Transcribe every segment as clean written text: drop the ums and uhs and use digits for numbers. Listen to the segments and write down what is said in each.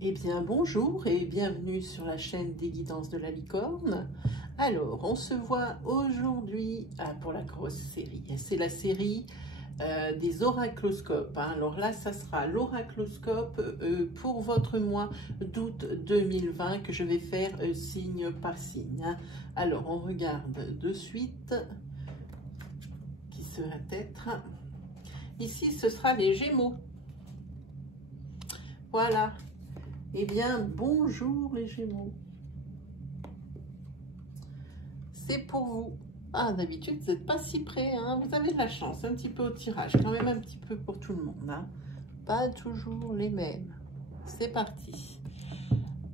Eh bien bonjour et bienvenue sur la chaîne des guidances de la licorne. Alors on se voit aujourd'hui pour la grosse série. C'est la série des oracloscopes. Alors là ça sera l'oracloscope pour votre mois d'août 2020 que je vais faire signe par signe. Alors on regarde de suite qui sera être. Ici ce sera les Gémeaux. Voilà. Eh bien, bonjour les Gémeaux. C'est pour vous. Ah, d'habitude, vous n'êtes pas si près, hein. Vous avez de la chance, un petit peu au tirage, quand même un petit peu pour tout le monde, hein. Pas toujours les mêmes. C'est parti.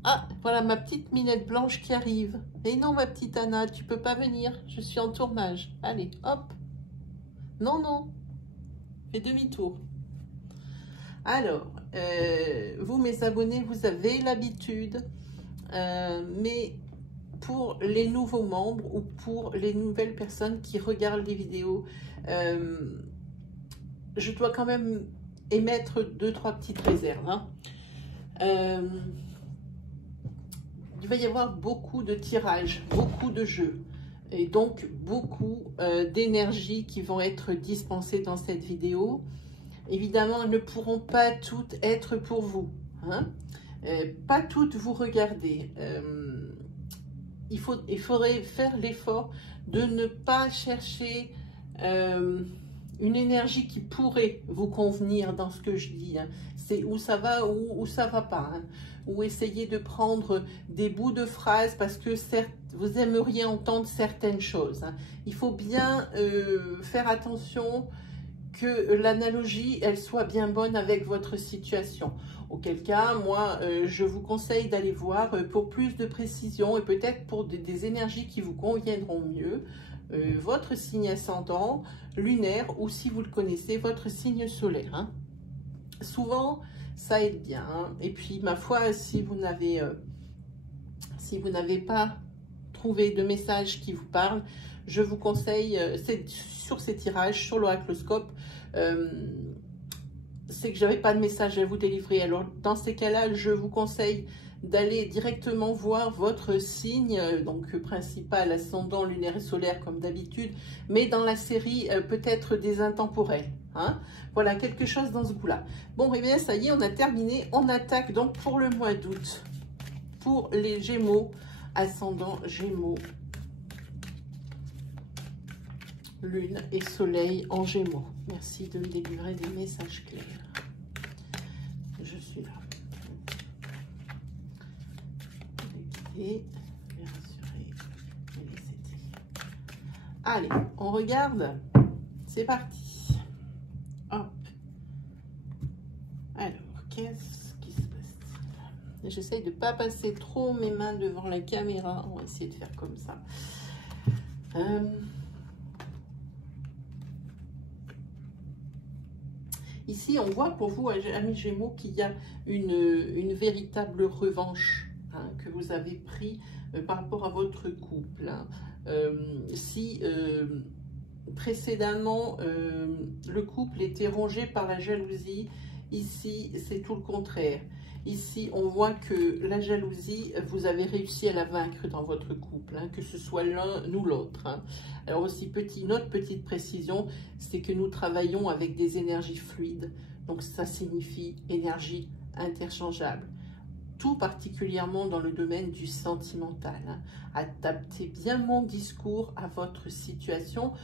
Ah, voilà ma petite Minette Blanche qui arrive. Et non, ma petite Anna, tu peux pas venir. Je suis en tournage. Allez, hop. Non, non. Fais demi-tour. Alors, vous mes abonnés, vous avez l'habitude, mais pour les nouveaux membres ou pour les nouvelles personnes qui regardent les vidéos, je dois quand même émettre 2-3 petites réserves, hein. Il va y avoir beaucoup de tirages, beaucoup de jeux, et donc beaucoup d'énergie qui vont être dispensées dans cette vidéo. Évidemment, elles ne pourront pas toutes être pour vous, hein. Pas toutes vous regarder. Il faudrait faire l'effort de ne pas chercher une énergie qui pourrait vous convenir dans ce que je dis, hein. C'est où ça va ou où ça va pas, hein. Ou essayer de prendre des bouts de phrases parce que certes, vous aimeriez entendre certaines choses, hein. Il faut bien faire attention que l'analogie, elle soit bien bonne avec votre situation. Auquel cas, moi, je vous conseille d'aller voir pour plus de précision et peut-être pour des énergies qui vous conviendront mieux, votre signe ascendant, lunaire, ou si vous le connaissez, votre signe solaire, hein. Souvent, ça aide bien, hein. Et puis, ma foi, si vous n'avez pas trouvé de message qui vous parle, je vous conseille, sur ces tirages, sur l'oracloscope, c'est que j'avais pas de message à vous délivrer. Alors, dans ces cas-là, je vous conseille d'aller directement voir votre signe, donc principal, ascendant, lunaire et solaire, comme d'habitude, mais dans la série, peut-être des intemporels, hein. Voilà, quelque chose dans ce goût-là. Bon, et bien, ça y est, on a terminé. On attaque donc pour le mois d'août, pour les Gémeaux, ascendant Gémeaux, Lune et Soleil en Gémeaux. Merci de me délivrer des messages clairs. Je suis là. Et les rassurer, les laisser dire. Allez, on regarde. C'est parti. Hop. Alors, qu'est-ce qui se passe-t-il? J'essaye de ne pas passer trop mes mains devant la caméra. On va essayer de faire comme ça. Ici, on voit pour vous, amis Gémeaux, qu'il y a une véritable revanche, hein, que vous avez pris par rapport à votre couple, hein. Si précédemment, le couple était rongé par la jalousie, ici, c'est tout le contraire. Ici, on voit que la jalousie, vous avez réussi à la vaincre dans votre couple, hein, que ce soit l'un ou l'autre, hein. Alors aussi, notre petite précision, c'est que nous travaillons avec des énergies fluides. Donc ça signifie énergie interchangeable. Tout particulièrement dans le domaine du sentimental, hein. Adaptez bien mon discours à votre situation,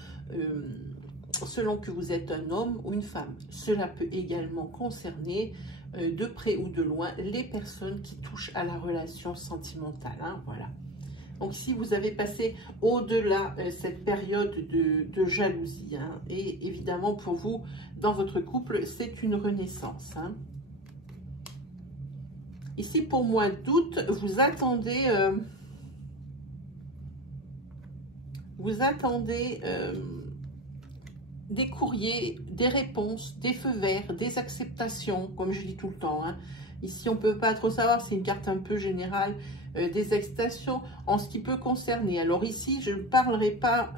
selon que vous êtes un homme ou une femme. Cela peut également concerner de près ou de loin les personnes qui touchent à la relation sentimentale, hein, voilà. Donc si vous avez passé au-delà cette période de jalousie, hein, et évidemment pour vous, dans votre couple, c'est une renaissance, hein. Ici pour mois d'août, vous attendez des courriers, des réponses, des feux verts, des acceptations, comme je dis tout le temps, hein. Ici, on ne peut pas trop savoir, c'est une carte un peu générale, des acceptations en ce qui peut concerner. Alors ici, je ne parlerai pas,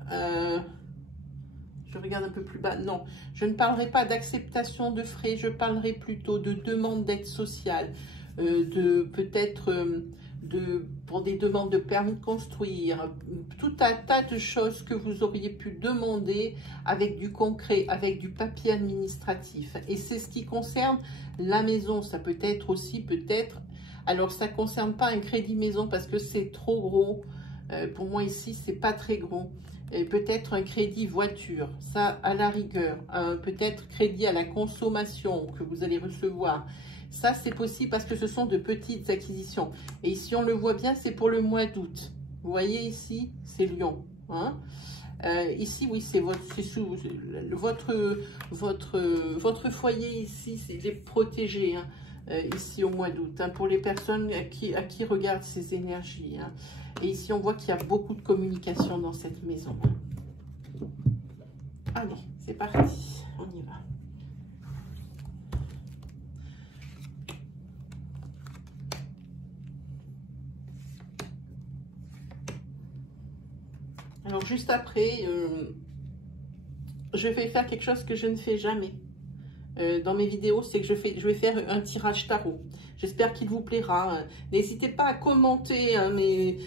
je regarde un peu plus bas, non, je ne parlerai pas d'acceptation de frais, je parlerai plutôt de demande d'aide sociale, de peut-être pour des demandes de permis de construire, tout un tas de choses que vous auriez pu demander avec du concret, avec du papier administratif. Et c'est ce qui concerne la maison. Ça peut être aussi, peut-être, alors ça ne concerne pas un crédit maison parce que c'est trop gros. Pour moi ici, c'est pas très gros. Peut-être un crédit voiture, ça à la rigueur. Peut-être crédit à la consommation que vous allez recevoir. Ça, c'est possible parce que ce sont de petites acquisitions. Et ici, on le voit bien, c'est pour le mois d'août. Vous voyez ici, c'est Lyon. Hein? Ici, oui, c'est votre foyer ici, c'est protégé. Hein? Ici, au mois d'août, hein, pour les personnes à qui regardent ces énergies. Hein? Et ici, on voit qu'il y a beaucoup de communication dans cette maison. Allez, c'est parti, on y va. Alors, juste après, je vais faire quelque chose que je ne fais jamais dans mes vidéos, c'est que je vais faire un tirage tarot. J'espère qu'il vous plaira. N'hésitez pas à commenter hein, mes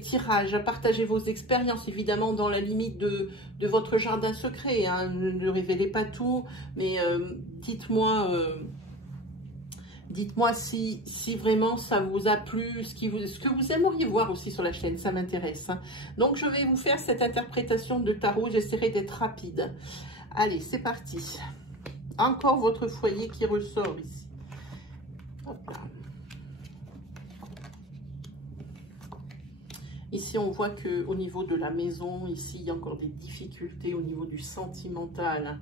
tirages, à partager vos expériences, évidemment dans la limite de votre jardin secret. Hein. Ne révélez pas tout, mais dites-moi si vraiment ça vous a plu, ce que vous aimeriez voir aussi sur la chaîne, ça m'intéresse. Hein. Donc, je vais vous faire cette interprétation de tarot. J'essaierai d'être rapide. Allez, c'est parti. Encore votre foyer qui ressort ici. Hop là. Ici, on voit qu'au niveau de la maison, ici, il y a encore des difficultés au niveau du sentimental.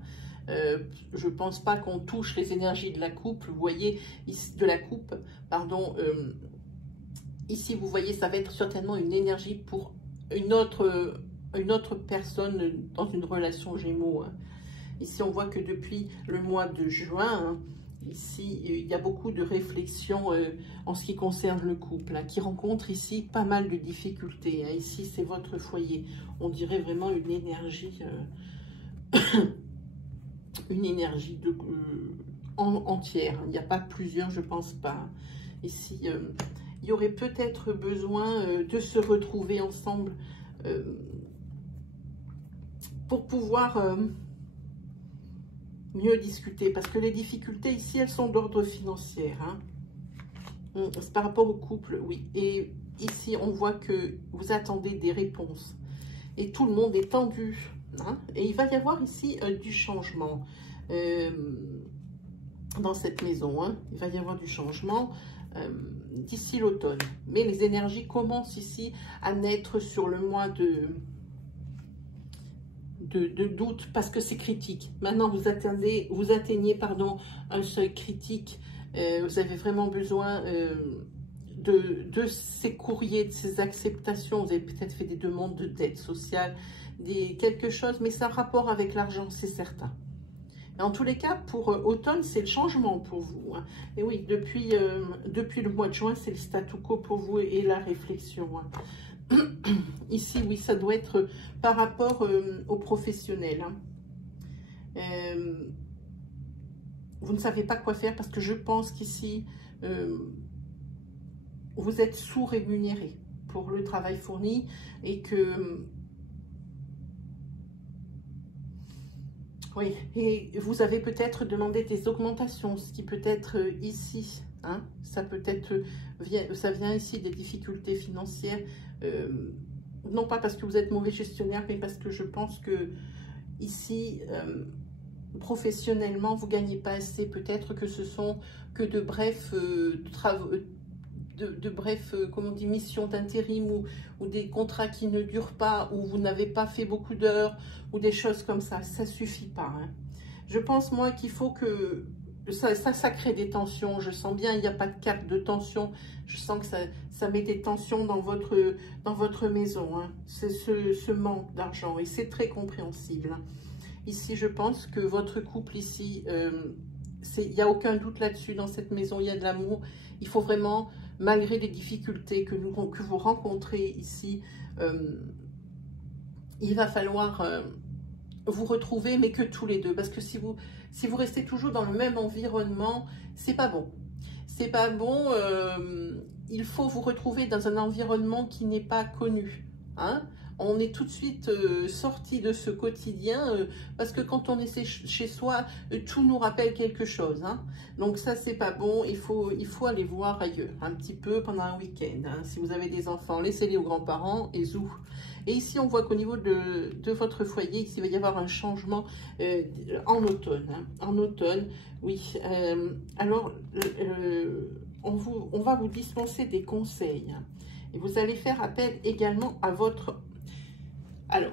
Je ne pense pas qu'on touche les énergies de la coupe. Vous voyez, ici, de la coupe, pardon. Ici, vous voyez, ça va être certainement une énergie pour une autre personne dans une relation Gémeaux. Hein. Ici, on voit que depuis le mois de juin, hein, ici, il y a beaucoup de réflexions en ce qui concerne le couple, hein, qui rencontre ici pas mal de difficultés. Hein. Ici, c'est votre foyer. On dirait vraiment une énergie, une énergie entière. Il n'y a pas plusieurs, je pense pas. Ici, il y aurait peut-être besoin de se retrouver ensemble pour pouvoir... mieux discuter, parce que les difficultés ici, elles sont d'ordre financier. Hein. C'est par rapport au couple, oui. Et ici, on voit que vous attendez des réponses. Et tout le monde est tendu. Hein. Et il va y avoir ici du changement dans cette maison. Hein. Il va y avoir du changement d'ici l'automne. Mais les énergies commencent ici à naître sur le mois de doute parce que c'est critique. Maintenant, vous atteignez un seuil critique. Vous avez vraiment besoin de ces courriers, de ces acceptations. Vous avez peut-être fait des demandes de dette sociale, quelque chose, mais ça a rapport avec l'argent, c'est certain. Et en tous les cas, pour automne, c'est le changement pour vous. Hein. Et oui, depuis le mois de juin, c'est le statu quo pour vous et la réflexion. Hein. Ici, oui, ça doit être par rapport aux professionnels. Hein. Vous ne savez pas quoi faire parce que je pense qu'ici, vous êtes sous-rémunéré pour le travail fourni et que... oui, et vous avez peut-être demandé des augmentations, ce qui peut être ici. Hein, ça peut être, ça vient ici des difficultés financières. Non pas parce que vous êtes mauvais gestionnaire, mais parce que je pense que ici, professionnellement, vous ne gagnez pas assez. Peut-être que ce sont que de brefs travaux, comment on dit, missions d'intérim ou des contrats qui ne durent pas, ou vous n'avez pas fait beaucoup d'heures, ou des choses comme ça. Ça ne suffit pas. Hein. Je pense, moi, qu'il faut que... Ça crée des tensions. Je sens bien, il n'y a pas de carte de tension. Je sens que ça met des tensions dans votre maison. Hein. C'est ce manque d'argent et c'est très compréhensible. Hein. Ici, je pense que votre couple ici, il n'y a aucun doute là-dessus. Dans cette maison, il y a de l'amour. Il faut vraiment, malgré les difficultés que vous rencontrez ici, il va falloir... vous retrouver, mais que tous les deux. Parce que si vous restez toujours dans le même environnement, c'est pas bon. c'est pas bon. Il faut vous retrouver dans un environnement qui n'est pas connu. Hein? On est tout de suite sorti de ce quotidien parce que quand on est chez soi, tout nous rappelle quelque chose. Hein? Donc ça, c'est pas bon. Il faut aller voir ailleurs un petit peu pendant un week-end. Hein? Si vous avez des enfants, laissez-les aux grands-parents et zou. Et ici, on voit qu'au niveau de votre foyer, ici, il va y avoir un changement en automne. Hein? En automne, oui. Alors, on va vous dispenser des conseils. Hein? Et vous allez faire appel également à votre... Alors,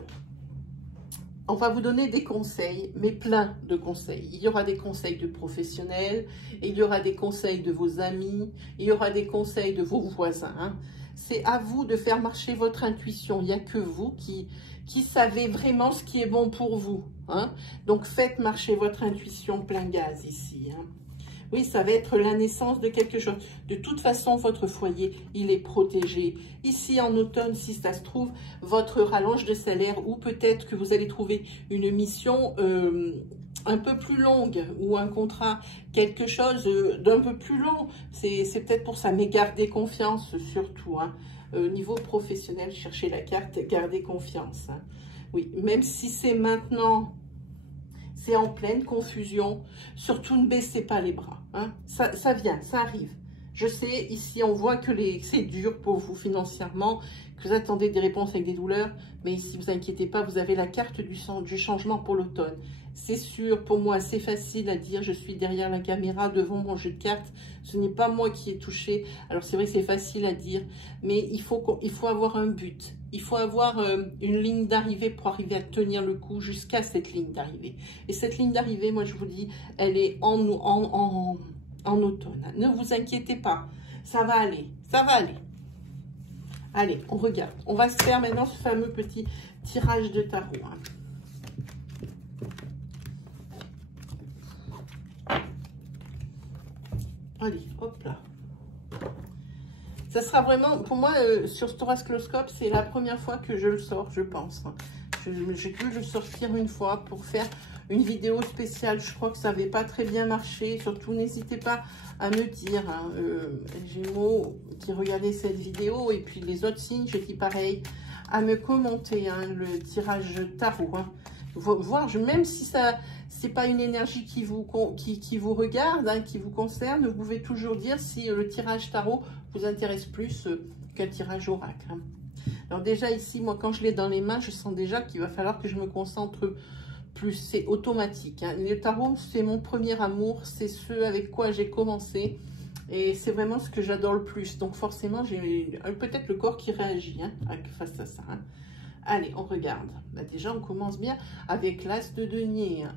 on va vous donner des conseils, mais plein de conseils. Il y aura des conseils de professionnels, et il y aura des conseils de vos amis, il y aura des conseils de vos voisins. Hein? C'est à vous de faire marcher votre intuition. Il n'y a que vous qui savez vraiment ce qui est bon pour vous. Hein? Donc, faites marcher votre intuition plein gaz ici. Hein? Oui, ça va être la naissance de quelque chose. De toute façon, votre foyer, il est protégé. Ici, en automne, si ça se trouve, votre rallonge de salaire, ou peut-être que vous allez trouver une mission un peu plus longue, ou un contrat, quelque chose d'un peu plus long. C'est peut-être pour ça, mais gardez confiance surtout. Hein. Niveau professionnel, cherchez la carte, gardez confiance. Hein. Oui, même si c'est maintenant... C'est en pleine confusion. Surtout, ne baissez pas les bras. Hein. Ça vient, ça arrive. Je sais, ici, on voit que c'est dur pour vous financièrement, que vous attendez des réponses avec des douleurs. Mais ici, vous inquiétez pas, vous avez la carte du changement pour l'automne. C'est sûr, pour moi, c'est facile à dire. Je suis derrière la caméra, devant mon jeu de cartes. Ce n'est pas moi qui ai touché. Alors, c'est vrai que c'est facile à dire, mais il faut avoir un but. Il faut avoir une ligne d'arrivée pour arriver à tenir le coup jusqu'à cette ligne d'arrivée. Et cette ligne d'arrivée, moi, je vous dis, elle est en automne. Ne vous inquiétez pas. Ça va aller. Ça va aller. Allez, on regarde. On va se faire maintenant ce fameux petit tirage de tarot. Hein. Allez, hop là. Ça sera vraiment, pour moi, sur Storascloscope, c'est la première fois que je le sors, je pense. J'ai dû le sortir une fois pour faire une vidéo spéciale. Je crois que ça n'avait pas très bien marché. Surtout, n'hésitez pas à me dire, hein, Gémeaux qui regardaient cette vidéo, et puis les autres signes, j'ai dit pareil, à me commenter hein, le tirage tarot. Hein. Voir, même si ça c'est pas une énergie qui vous regarde, hein, qui vous concerne, vous pouvez toujours dire si le tirage tarot vous intéresse plus qu'un tirage oracle. Hein. Alors déjà ici, moi quand je l'ai dans les mains, je sens déjà qu'il va falloir que je me concentre plus. C'est automatique. Hein. Le tarot, c'est mon premier amour, c'est ce avec quoi j'ai commencé. Et c'est vraiment ce que j'adore le plus. Donc forcément, j'ai peut-être le corps qui réagit hein, face à ça. Hein. Allez, on regarde. Bah, déjà, on commence bien avec l'As de denier. Hein.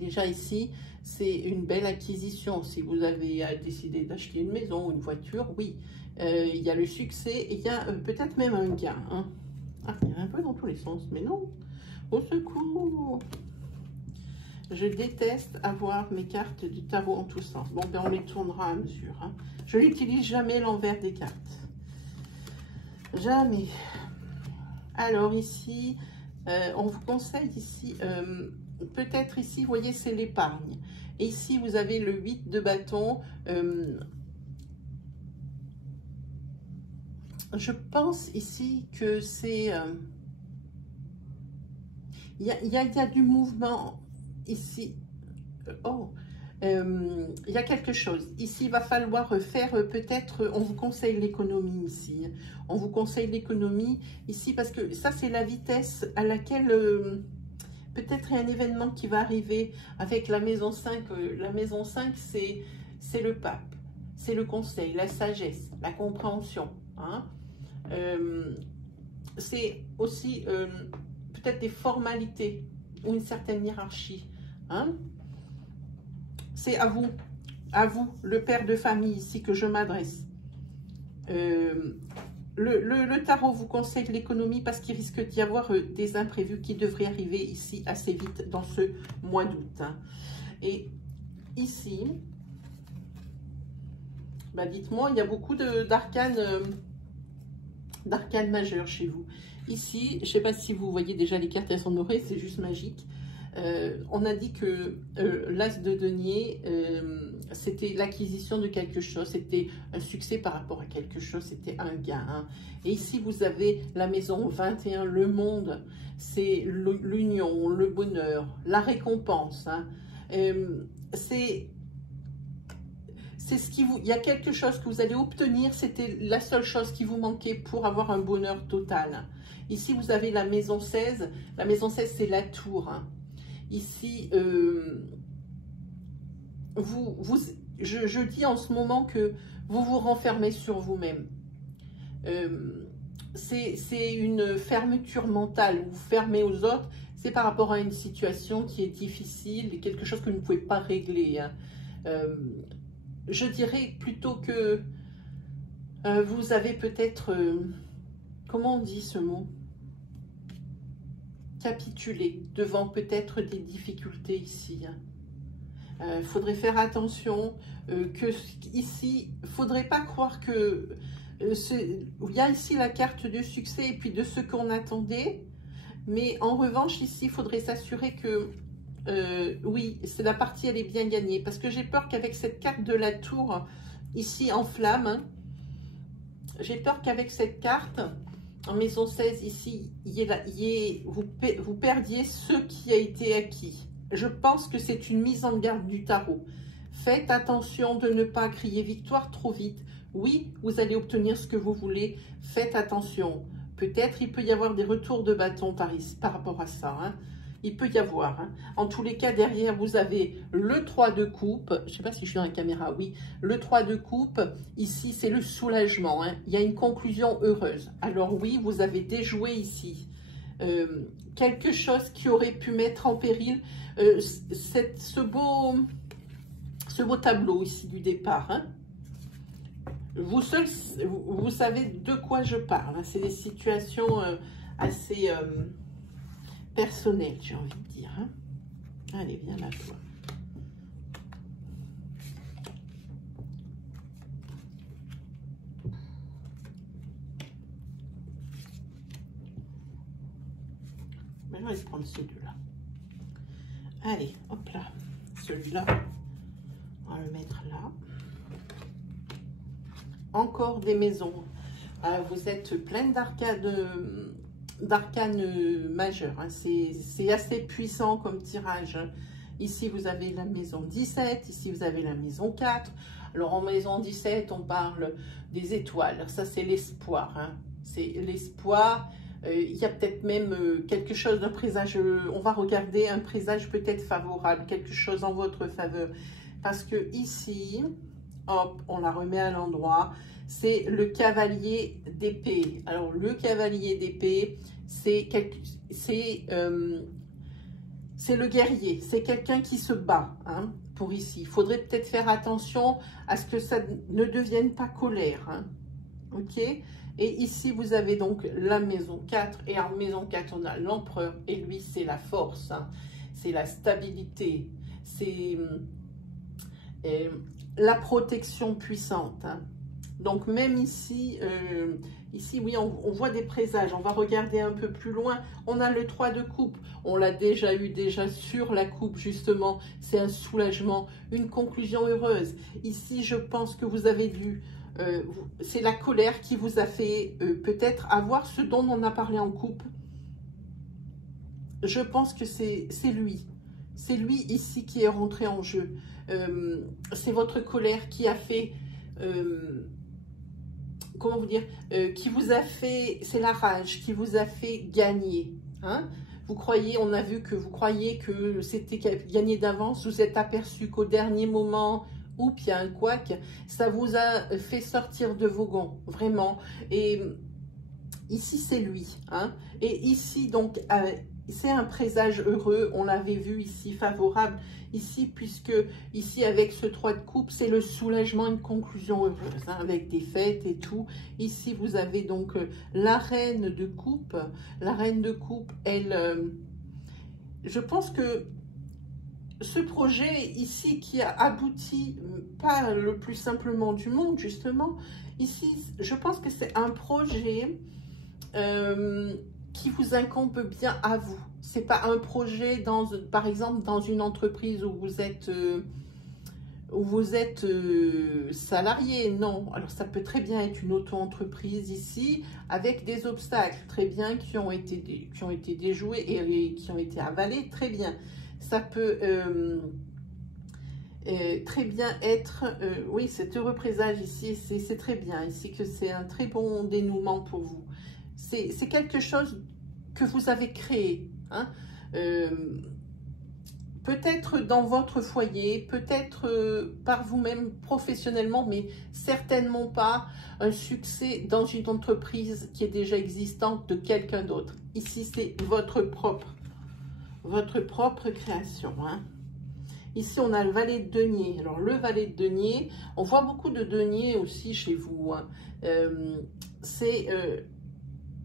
Déjà ici, c'est une belle acquisition. Si vous avez décidé d'acheter une maison ou une voiture, oui. Il y a le succès et il y a peut-être même un gain. Hein. Ah, il y a un peu dans tous les sens, mais non. Au secours! Je déteste avoir mes cartes du tarot en tous sens. Bon, ben on les tournera à mesure. Hein. Je n'utilise jamais l'envers des cartes. Jamais. Alors ici, on vous conseille ici, peut-être ici, vous voyez, c'est l'épargne. Et ici, vous avez le 8 de bâton. Je pense ici que c'est... Il y a du mouvement ici. Il y a quelque chose. Ici, il va falloir faire peut-être, on vous conseille l'économie ici. On vous conseille l'économie ici parce que ça, c'est la vitesse à laquelle peut-être il y a un événement qui va arriver avec la maison 5. La maison 5, c'est le pape, c'est le conseil, la sagesse, la compréhension. Hein. C'est aussi peut-être des formalités ou une certaine hiérarchie. Hein. C'est à vous, le père de famille ici que je m'adresse. Le tarot vous conseille l'économie parce qu'il risque d'y avoir des imprévus qui devraient arriver ici assez vite dans ce mois d'août. Hein. Et ici, bah dites-moi, il y a beaucoup d'arcanes majeures chez vous. Ici, je ne sais pas si vous voyez déjà les cartes, elles sont dorées, c'est juste magique. On a dit que l'as de denier, c'était l'acquisition de quelque chose, c'était un succès par rapport à quelque chose, c'était un gain. Hein. Et ici, vous avez la maison 21, le monde, c'est l'union, le bonheur, la récompense. Hein. C'est ce qui vous... Il y a quelque chose que vous allez obtenir, c'était la seule chose qui vous manquait pour avoir un bonheur total. Ici, vous avez la maison 16. La maison 16, c'est la tour. Hein. Ici, je dis en ce moment que vous vous renfermez sur vous-même. C'est une fermeture mentale. Vous fermez aux autres. C'est par rapport à une situation qui est difficile, quelque chose que vous ne pouvez pas régler. Hein. Je dirais plutôt que vous avez peut-être, comment on dit ce mot? Capituler devant peut-être des difficultés ici. Il faudrait faire attention que ici, il ne faudrait pas croire que il y a ici la carte de succès et puis de ce qu'on attendait. Mais en revanche, ici, il faudrait s'assurer que oui, la partie, elle est bien gagnée. Parce que j'ai peur qu'avec cette carte de la tour, ici en flamme, hein, j'ai peur qu'avec cette carte, en maison 16, ici, vous perdiez ce qui a été acquis. Je pense que c'est une mise en garde du tarot. Faites attention de ne pas crier victoire trop vite. Oui, vous allez obtenir ce que vous voulez. Faites attention. Peut-être il peut y avoir des retours de bâton par rapport à ça. Hein. Il peut y avoir. Hein. En tous les cas, derrière, vous avez le 3 de coupe. Je ne sais pas si je suis dans la caméra. Oui, le 3 de coupe. Ici, c'est le soulagement. Hein. Il y a une conclusion heureuse. Alors oui, vous avez déjoué ici quelque chose qui aurait pu mettre en péril ce beau tableau ici du départ. Hein. Vous savez de quoi je parle. Hein. C'est des situations assez... personnel, j'ai envie de dire. Hein. Allez, viens là, toi. Maintenant, je vais prendre celui-là. Allez, hop là. Celui-là, on va le mettre là. Encore des maisons. Vous êtes pleine d'arcanes majeures. Hein. C'est assez puissant comme tirage. Hein. Ici, vous avez la maison 17. Ici, vous avez la maison 4. Alors, en maison 17, on parle des étoiles. Ça, c'est l'espoir. Hein. C'est l'espoir. Il y a peut-être même quelque chose d'un présage. On va regarder un présage peut-être favorable. Quelque chose en votre faveur. Parce que ici, hop, on la remet à l'endroit. C'est le cavalier d'épée. Alors, le cavalier d'épée, c'est le guerrier. C'est quelqu'un qui se bat, hein, pour ici. Il faudrait peut-être faire attention à ce que ça ne devienne pas colère. Hein, ok? Et ici, vous avez donc la maison 4. Et en maison 4, on a l'empereur. Et lui, c'est la force. Hein, c'est la stabilité. C'est la protection puissante. Hein. Donc même ici, oui, on voit des présages. On va regarder un peu plus loin. On a le 3 de coupe. On l'a déjà eu sur la coupe, justement. C'est un soulagement, une conclusion heureuse. Ici, je pense que vous avez dû... c'est la colère qui vous a fait peut-être avoir ce dont on a parlé en coupe. Je pense que c'est lui. C'est lui ici qui est rentré en jeu. C'est votre colère qui a fait... comment vous dire, qui vous a fait, c'est la rage qui vous a fait gagner. Hein? Vous croyez, on a vu que vous croyez que c'était gagné d'avance, vous êtes aperçu qu'au dernier moment, oups, il y a un couac, ça vous a fait sortir de vos gonds, vraiment. Et ici, c'est lui. Hein? Et ici, donc, c'est un présage heureux, on l'avait vu ici, favorable. Ici, puisque ici, avec ce 3 de coupe, c'est le soulagement, une conclusion heureuse, hein, avec des fêtes et tout. Ici, vous avez donc la reine de coupe. La reine de coupe, elle... je pense que ce projet ici qui a abouti, pas le plus simplement du monde, justement, ici, je pense que c'est un projet qui vous incombe bien à vous. C'est pas un projet, par exemple, dans une entreprise où vous êtes salarié, non. Alors, ça peut très bien être une auto-entreprise ici, avec des obstacles, très bien, qui ont été déjoués et qui ont été avalés, très bien. Ça peut très bien être, oui, cet heureux présage ici, c'est très bien, ici que c'est un très bon dénouement pour vous. C'est quelque chose que vous avez créé, hein. Peut-être dans votre foyer, peut-être par vous-même professionnellement, mais certainement pas un succès dans une entreprise qui est déjà existante de quelqu'un d'autre. Ici, c'est votre propre création, hein. Ici, on a le valet de denier. Alors, le valet de denier, on voit beaucoup de deniers aussi chez vous, hein. C'est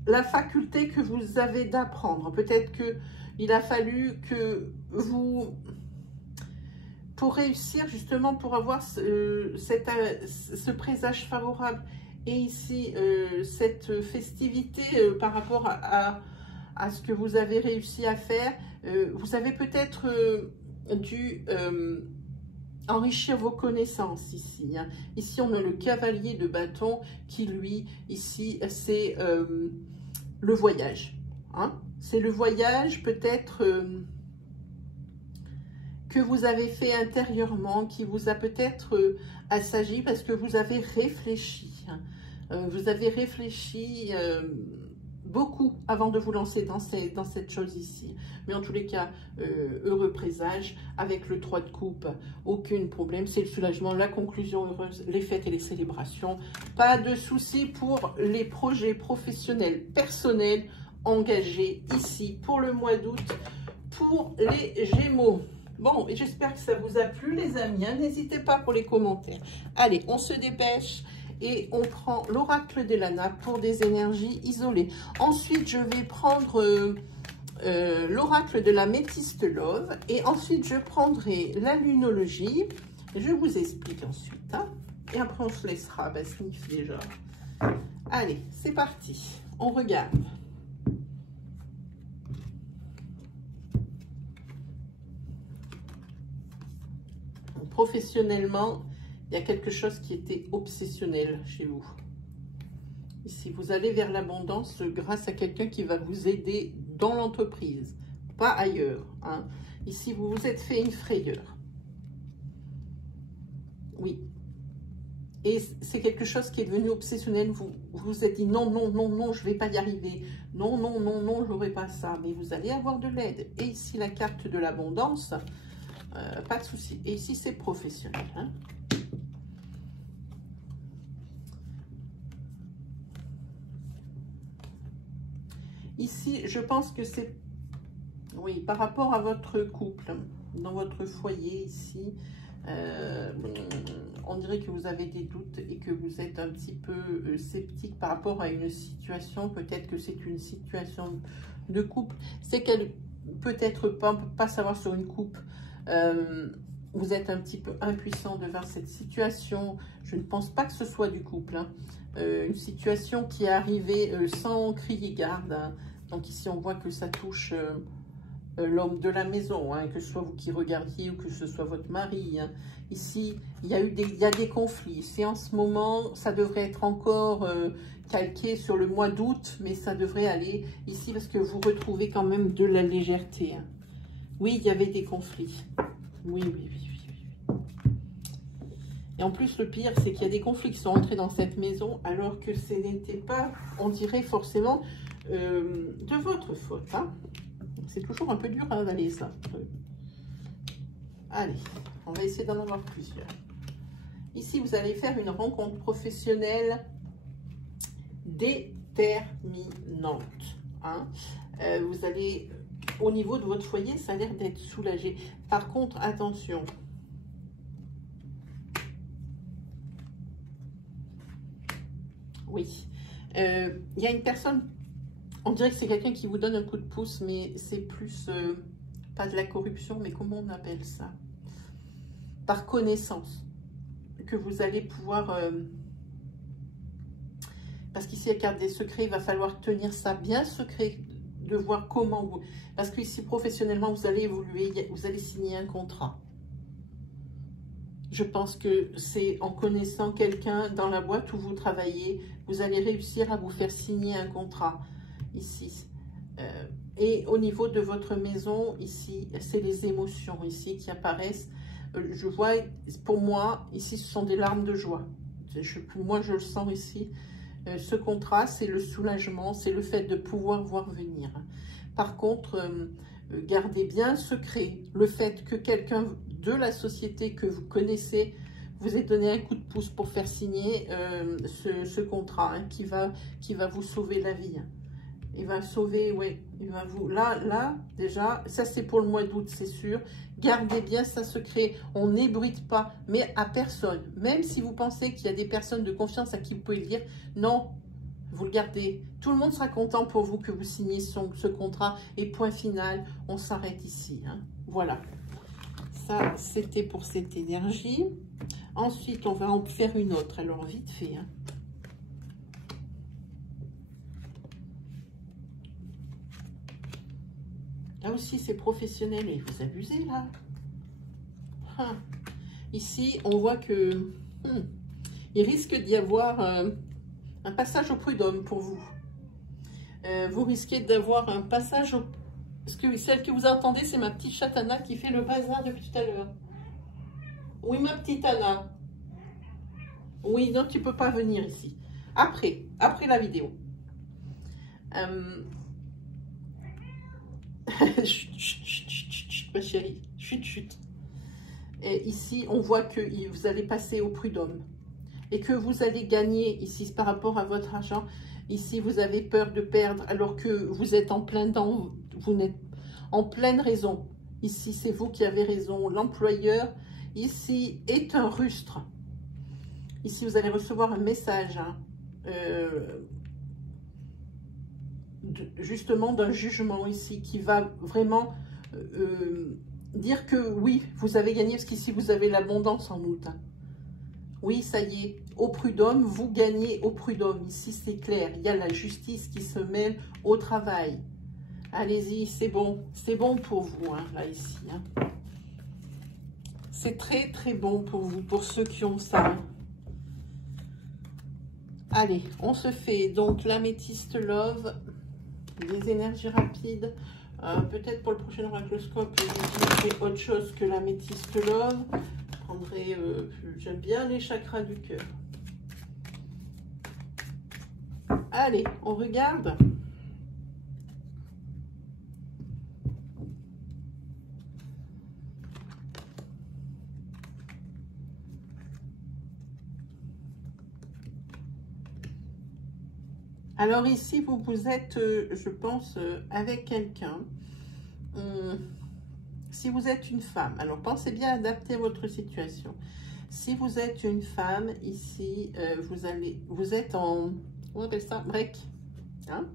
la faculté que vous avez d'apprendre. Peut-être qu'il a fallu que vous, pour réussir justement, pour avoir ce présage favorable et ici cette festivité par rapport à ce que vous avez réussi à faire, vous avez peut-être dû enrichir vos connaissances ici, hein. Ici, on a le cavalier de bâton qui, lui, ici, c'est le voyage, hein. C'est le voyage peut-être que vous avez fait intérieurement, qui vous a peut-être assagi parce que vous avez réfléchi, hein. Vous avez réfléchi beaucoup avant de vous lancer dans cette chose ici. Mais en tous les cas, heureux présage avec le 3 de coupe, aucun problème. C'est le soulagement, la conclusion heureuse, les fêtes et les célébrations. Pas de soucis pour les projets professionnels, personnels, engagés ici pour le mois d'août, pour les Gémeaux. Bon, et j'espère que ça vous a plu, les amis, hein. N'hésitez pas pour les commentaires. Allez, on se dépêche. Et on prend l'oracle des Lana pour des énergies isolées. Ensuite, je vais prendre l'oracle de la Métiste Love. Et ensuite, je prendrai la lunologie. Je vous explique ensuite, hein. Et après, on se laissera sniff déjà. Allez, c'est parti. On regarde. Professionnellement, il y a quelque chose qui était obsessionnel chez vous. Ici, vous allez vers l'abondance grâce à quelqu'un qui va vous aider dans l'entreprise, pas ailleurs, hein. Ici, vous vous êtes fait une frayeur. Oui. Et c'est quelque chose qui est devenu obsessionnel. Vous vous êtes dit non, non, non, non, je ne vais pas y arriver. Non, non, non, non, je n'aurai pas ça. Mais vous allez avoir de l'aide. Et ici, la carte de l'abondance, pas de souci. Et ici, c'est professionnel, hein. Ici, je pense que c'est, oui, par rapport à votre couple, dans votre foyer ici, on dirait que vous avez des doutes et que vous êtes un petit peu sceptique par rapport à une situation. Peut-être que c'est une situation de couple. C'est qu'elle peut-être pas, on ne peut pas savoir sur une couple. Vous êtes un petit peu impuissant devant cette situation. Je ne pense pas que ce soit du couple, hein. Une situation qui est arrivée sans crier garde, hein. Donc ici, on voit que ça touche l'homme de la maison, hein, que ce soit vous qui regardiez ou que ce soit votre mari, hein. Ici, il y a des conflits. C'est en ce moment, ça devrait être encore calqué sur le mois d'août, mais ça devrait aller ici parce que vous retrouvez quand même de la légèreté, hein. Oui, il y avait des conflits. Oui, oui, oui, oui, oui. Et en plus, le pire, c'est qu'il y a des conflits qui sont entrés dans cette maison alors que ce n'était pas, on dirait forcément, de votre faute, hein. C'est toujours un peu dur à avaler, ça. Allez, on va essayer d'en avoir plusieurs. Ici, vous allez faire une rencontre professionnelle déterminante, hein. Vous allez, au niveau de votre foyer, ça a l'air d'être soulagé. Par contre, attention. Oui. Il y a une personne, on dirait que c'est quelqu'un qui vous donne un coup de pouce, mais c'est plus, pas de la corruption, mais comment on appelle ça? Par connaissance, que vous allez pouvoir... parce qu'ici, la carte des secrets, il va falloir tenir ça bien secret de voir comment vous... Parce que ici, professionnellement, vous allez évoluer, vous allez signer un contrat. Je pense que c'est en connaissant quelqu'un dans la boîte où vous travaillez, vous allez réussir à vous faire signer un contrat ici. Et au niveau de votre maison, ici, c'est les émotions ici qui apparaissent. Je vois, pour moi, ici, ce sont des larmes de joie. Moi, je le sens ici. Ce contrat, c'est le soulagement, c'est le fait de pouvoir voir venir. Par contre, gardez bien secret le fait que quelqu'un de la société que vous connaissez vous ait donné un coup de pouce pour faire signer ce contrat hein, qui va vous sauver la vie. Il va sauver, oui, il va vous... Là, déjà, ça c'est pour le mois d'août, c'est sûr. Gardez bien ça secret, on n'ébruite pas, mais à personne. Même si vous pensez qu'il y a des personnes de confiance à qui vous pouvez le dire, non, vous le gardez. Tout le monde sera content pour vous que vous signiez ce contrat. Et point final, on s'arrête ici. Hein. Voilà. Ça, c'était pour cette énergie. Ensuite, on va en faire une autre. Alors, vite fait. Hein. Là aussi, c'est professionnel. Et vous abusez, là. Hein. Ici, on voit que... il risque d'y avoir un passage au prud'homme pour vous. Vous risquez d'avoir un passage au... Parce que celle que vous entendez, c'est ma petite chatte Anna qui fait le bazar depuis tout à l'heure. Oui, ma petite Anna. Oui, non, tu peux pas venir ici. Après la vidéo. Chut, chut, chut, chut, chut, ma chérie. Chut, chut. Et ici, on voit que vous allez passer au prud'homme. Et que vous allez gagner ici par rapport à votre argent. Ici, vous avez peur de perdre alors que vous êtes en plein dans, vous n'êtes en pleine raison. Ici, c'est vous qui avez raison. L'employeur, ici, est un rustre. Ici, vous allez recevoir un message, hein, justement d'un jugement ici, qui va vraiment dire que oui, vous avez gagné, parce qu'ici, vous avez l'abondance en août. Hein. Oui, ça y est, au prud'homme, vous gagnez au prud'homme. Ici, c'est clair, il y a la justice qui se mêle au travail. Allez-y, c'est bon pour vous, hein, là, ici. Hein. C'est très, très bon pour vous, pour ceux qui ont ça. Hein. Allez, on se fait donc l'améthyste love, des énergies rapides. Peut-être pour le prochain oracloscope, j'utiliserai autre chose que l'améthyste love. Je prendrai, j'aime bien les chakras du cœur. Allez, on regarde. Alors ici, vous êtes, je pense, avec quelqu'un. Si vous êtes une femme, alors pensez bien à adapter votre situation. Si vous êtes une femme, ici, vous êtes en, on appelle ça, break. Hein?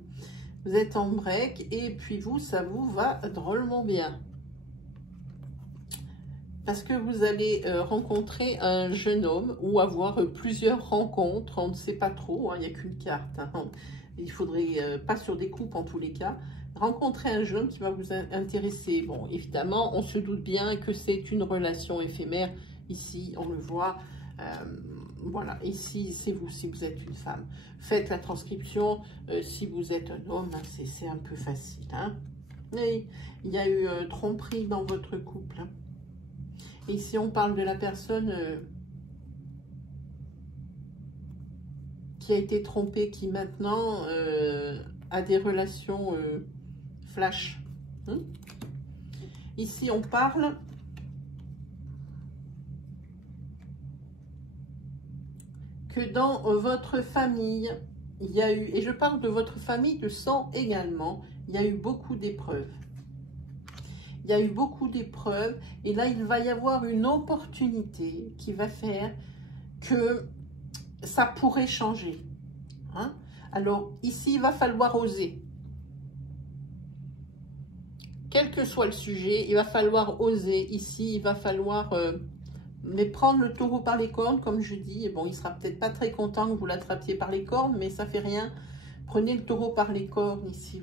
Vous êtes en break et puis vous, ça vous va drôlement bien. Parce que vous allez rencontrer un jeune homme ou avoir plusieurs rencontres, on ne sait pas trop, hein, il n'y a qu'une carte. Hein. Il faudrait, pas sur des coupes en tous les cas, rencontrer un jeune qui va vous intéresser. Bon, évidemment, on se doute bien que c'est une relation éphémère. Ici, on le voit. Voilà, ici, c'est vous, si vous êtes une femme. Faites la transcription. Si vous êtes un homme, hein, c'est un peu facile. Hein. Et il y a eu tromperie dans votre couple. Hein. Et ici, on parle de la personne qui a été trompée, qui maintenant a des relations flash. Hein? Ici, on parle que dans votre famille, il y a eu, et je parle de votre famille de sang également, il y a eu beaucoup d'épreuves. Il y a eu beaucoup d'épreuves et là, il va y avoir une opportunité qui va faire que ça pourrait changer. Hein? Alors, ici, il va falloir oser. Quel que soit le sujet, il va falloir oser. Ici, il va falloir mais prendre le taureau par les cornes, comme je dis. Bon, il sera peut-être pas très content que vous l'attrapiez par les cornes, mais ça fait rien. Prenez le taureau par les cornes ici.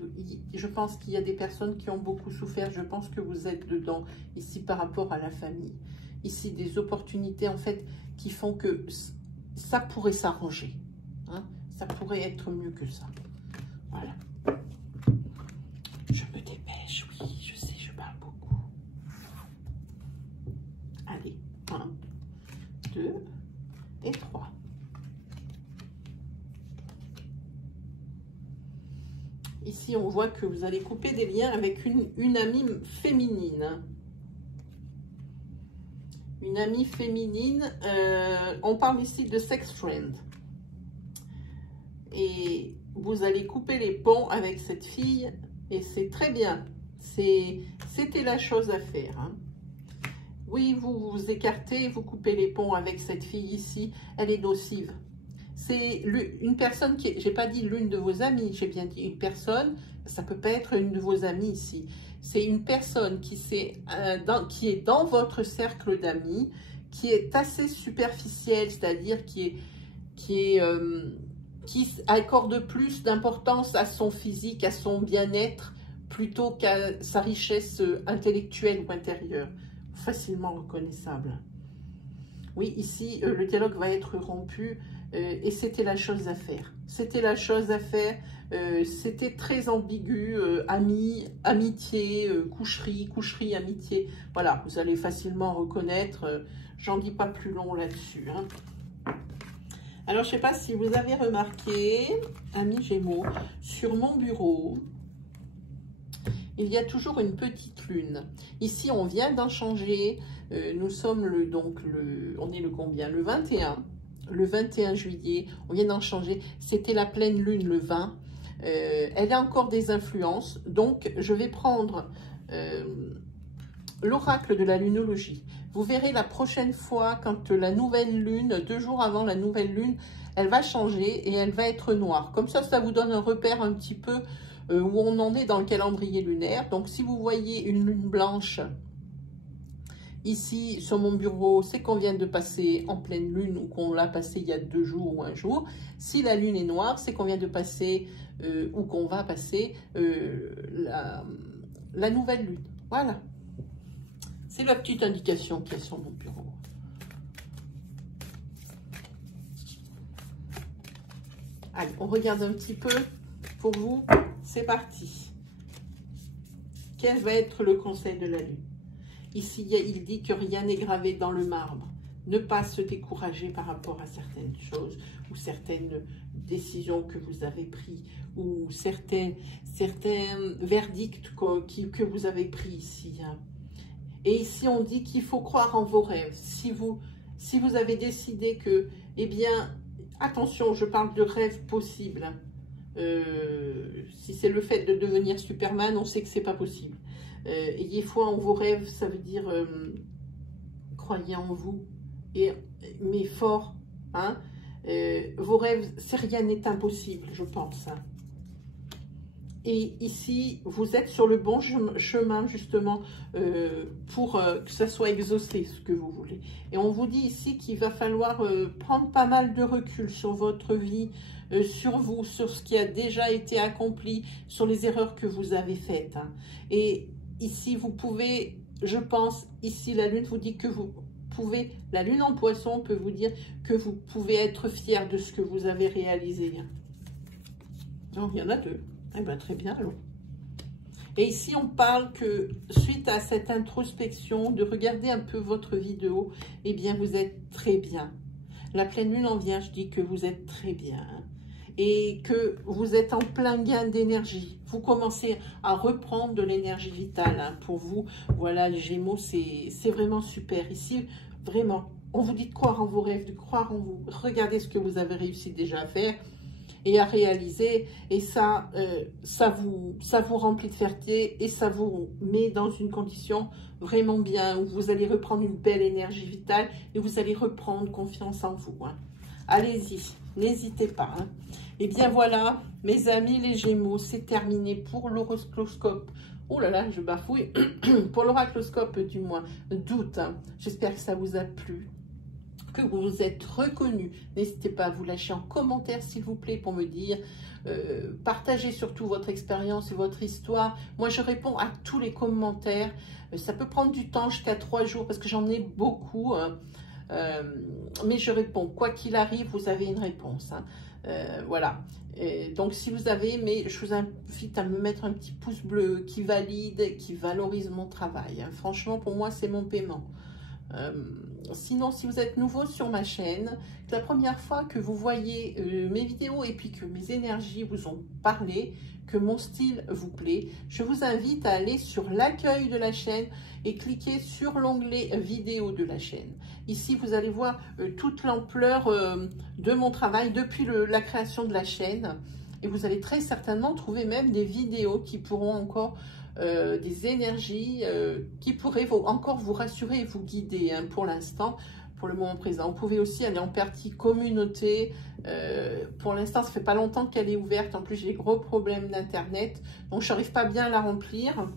Je pense qu'il y a des personnes qui ont beaucoup souffert. Je pense que vous êtes dedans ici par rapport à la famille. Ici, des opportunités en fait qui font que ça pourrait s'arranger. Hein? Ça pourrait être mieux que ça. Voilà. Je me dépêche, oui, je sais, je parle beaucoup. Allez, 1, 2 et 3. Ici, on voit que vous allez couper des liens avec une amie féminine. Une amie féminine, on parle ici de sex friend. Et vous allez couper les ponts avec cette fille et c'est très bien. C'était la chose à faire. Hein. Oui, vous vous écartez, vous coupez les ponts avec cette fille ici, elle est nocive. C'est une personne qui est, j'ai pas dit l'une de vos amies, j'ai bien dit une personne, ça peut pas être une de vos amies ici. C'est une personne qui est dans votre cercle d'amis, qui est assez superficielle, c'est-à-dire qui accorde plus d'importance à son physique, à son bien-être, plutôt qu'à sa richesse intellectuelle ou intérieure. Facilement reconnaissable. Oui, ici, le dialogue va être rompu et c'était la chose à faire. C'était la chose à faire. C'était très ambigu, amitié, coucherie, amitié. Voilà, vous allez facilement reconnaître. J'en dis pas plus long là-dessus. Hein. Alors, je ne sais pas si vous avez remarqué, amis Gémeaux, sur mon bureau, il y a toujours une petite lune. Ici, on vient d'en changer. Nous sommes on est le combien? Le 21. Le 21 juillet, on vient d'en changer. C'était la pleine lune, le 20. Elle a encore des influences. Donc, je vais prendre l'oracle de la lunologie. Vous verrez la prochaine fois, quand la nouvelle lune, 2 jours avant la nouvelle lune, elle va changer et elle va être noire. Comme ça, ça vous donne un repère un petit peu où on en est dans le calendrier lunaire. Donc, si vous voyez une lune blanche ici sur mon bureau, c'est qu'on vient de passer en pleine lune ou qu'on l'a passé il y a 2 jours ou 1 jour. Si la lune est noire, c'est qu'on vient de passer ou qu'on va passer la nouvelle lune. Voilà. C'est la petite indication qui est sur mon bureau. Allez, on regarde un petit peu pour vous. C'est parti. Quel va être le conseil de la lune? Ici, il dit que rien n'est gravé dans le marbre. Ne pas se décourager par rapport à certaines choses ou certaines décisions que vous avez prises ou certains verdicts que vous avez pris ici. Hein. Et ici, on dit qu'il faut croire en vos rêves. Si vous avez décidé que, eh bien, attention, je parle de rêves possibles. Si c'est le fait de devenir Superman, on sait que c'est pas possible. Ayez foi en vos rêves, ça veut dire croyez en vous, mais fort. Hein. Vos rêves, rien n'est impossible, je pense. Hein. Et ici, vous êtes sur le bon chemin, justement, pour que ça soit exaucé, ce que vous voulez. Et on vous dit ici qu'il va falloir prendre pas mal de recul sur votre vie, sur vous, sur ce qui a déjà été accompli, sur les erreurs que vous avez faites. Hein. Et ici, vous pouvez, je pense, ici, la lune vous dit que vous pouvez, la lune en poisson peut vous dire que vous pouvez être fier de ce que vous avez réalisé. Donc, il y en a 2. Eh bien, très bien, alors. Et ici, on parle que suite à cette introspection, de regarder un peu votre vidéo, eh bien, vous êtes très bien. La pleine lune en Vierge dit que vous êtes très bien. Et que vous êtes en plein gain d'énergie. Vous commencez à reprendre de l'énergie vitale. Hein, pour vous, voilà, les Gémeaux, c'est vraiment super. Ici, vraiment, on vous dit de croire en vos rêves, de croire en vous. Regardez ce que vous avez réussi déjà à faire et à réaliser, et ça vous remplit de fierté et ça vous met dans une condition vraiment bien où vous allez reprendre une belle énergie vitale et vous allez reprendre confiance en vous. Hein. Allez-y, n'hésitez pas. Hein. Et bien voilà, mes amis les Gémeaux, c'est terminé pour l'horoscope. Oh là là, je bafouille. Pour l'oracloscope du mois d'août. Hein. J'espère que ça vous a plu. que vous êtes reconnu. N'hésitez pas à vous lâcher en commentaire, s'il vous plaît, pour me dire. Partagez surtout votre expérience et votre histoire. Moi, je réponds à tous les commentaires. Ça peut prendre du temps, jusqu'à 3 jours, parce que j'en ai beaucoup. Hein. Mais je réponds. Quoi qu'il arrive, vous avez une réponse. Hein. Voilà. Et donc, si vous avez aimé, je vous invite à me mettre un petit pouce bleu qui valide, qui valorise mon travail. Hein. Franchement, pour moi, c'est mon paiement. Sinon, si vous êtes nouveau sur ma chaîne, c'est la première fois que vous voyez mes vidéos et puis que mes énergies vous ont parlé, que mon style vous plaît, je vous invite à aller sur l'accueil de la chaîne et cliquer sur l'onglet vidéo de la chaîne. Ici, vous allez voir toute l'ampleur de mon travail depuis la création de la chaîne et vous allez très certainement trouver même des vidéos qui pourront encore des énergies qui pourraient encore vous rassurer et vous guider hein, pour l'instant, pour le moment présent. Vous pouvez aussi aller en partie communauté. Pour l'instant, ça fait pas longtemps qu'elle est ouverte. En plus, j'ai des gros problèmes d'internet, donc je n'arrive pas bien à la remplir.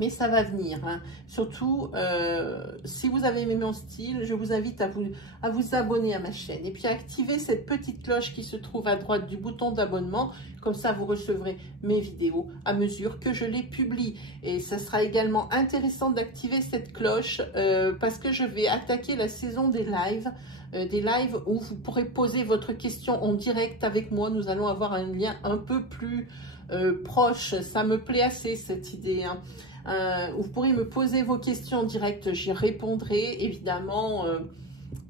Mais ça va venir. Hein. Surtout, si vous avez aimé mon style, je vous invite à vous abonner à ma chaîne. Et puis à activer cette petite cloche qui se trouve à droite du bouton d'abonnement. Comme ça, vous recevrez mes vidéos à mesure que je les publie. Et ça sera également intéressant d'activer cette cloche parce que je vais attaquer la saison des lives. Des lives où vous pourrez poser votre question en direct avec moi. Nous allons avoir un lien un peu plus proche. Ça me plaît assez cette idée. Hein. Vous pourrez me poser vos questions en direct, j'y répondrai. Évidemment,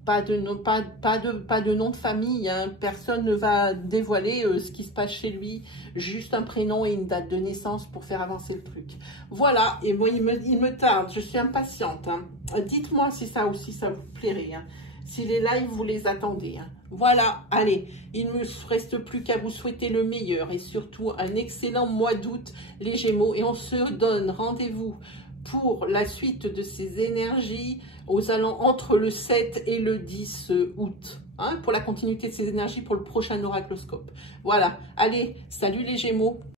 pas de nom de famille, hein. Personne ne va dévoiler ce qui se passe chez lui, juste un prénom et une date de naissance pour faire avancer le truc. Voilà, et moi il me tarde, je suis impatiente. Hein. Dites-moi si ça aussi ça vous plairait. Hein. Si les lives, vous les attendez. Hein. Voilà, allez, il ne me reste plus qu'à vous souhaiter le meilleur et surtout un excellent mois d'août, les Gémeaux. Et on se donne rendez-vous pour la suite de ces énergies entre le 7 et le 10 août. Hein, pour la continuité de ces énergies pour le prochain oracloscope. Voilà, allez, salut les Gémeaux.